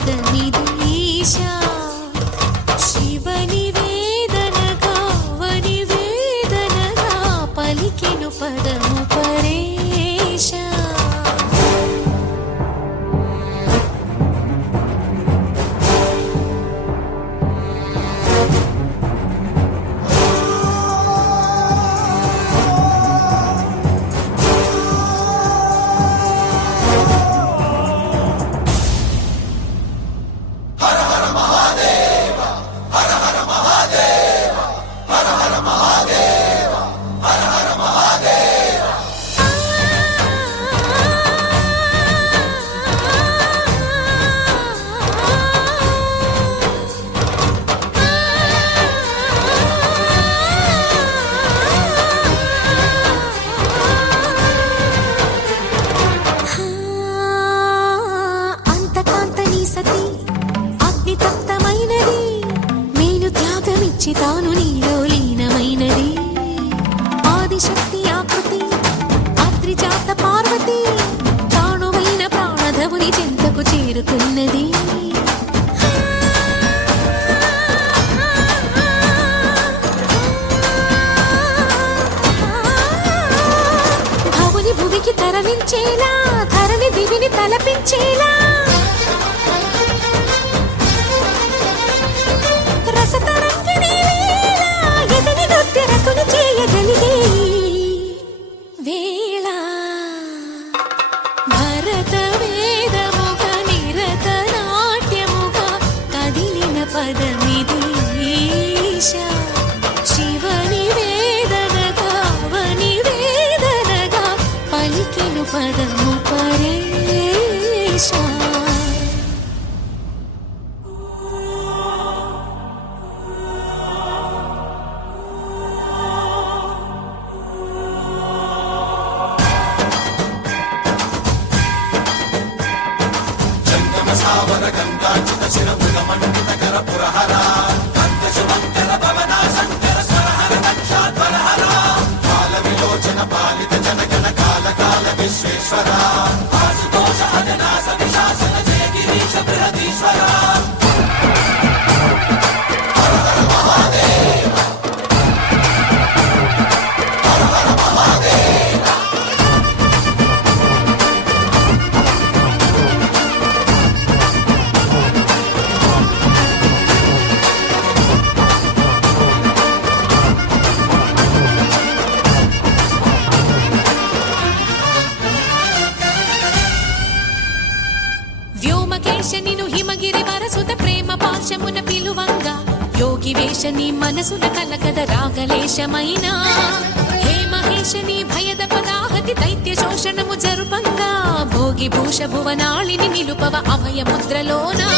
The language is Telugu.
పదమిదీశా శివని వేదనగా వని వేదనగా పలికెను పదము పరేశా తాను నీలో లీనమైనది ఆదిశక్తి ఆకృతి ఆత్రిజాత పార్వతి తానువైన ప్రాణధవుని చెంతకు చేరుకున్నది భవుని భువికి తరలించేలా ధరణి దివిని తలపించేలా చేయగలిగే వేళ భరత వేదముగా నిరత నాట్యముగా కదిలిన పదమిదీశా శివని వేదనగా వని వేదనగా పలికెను పదము పరేశా నిను హిమగిరి వరసుత ప్రేమ పాశమున పిలువంగా యోగి వేషని మనసున కలకద రాగలేశమైన హే మహేశని భయద పదాహతి దైత్య శోషణము జరుపంగా భోగి భూష భువనాళిని నిలుపవ అభయ ముద్రలోనా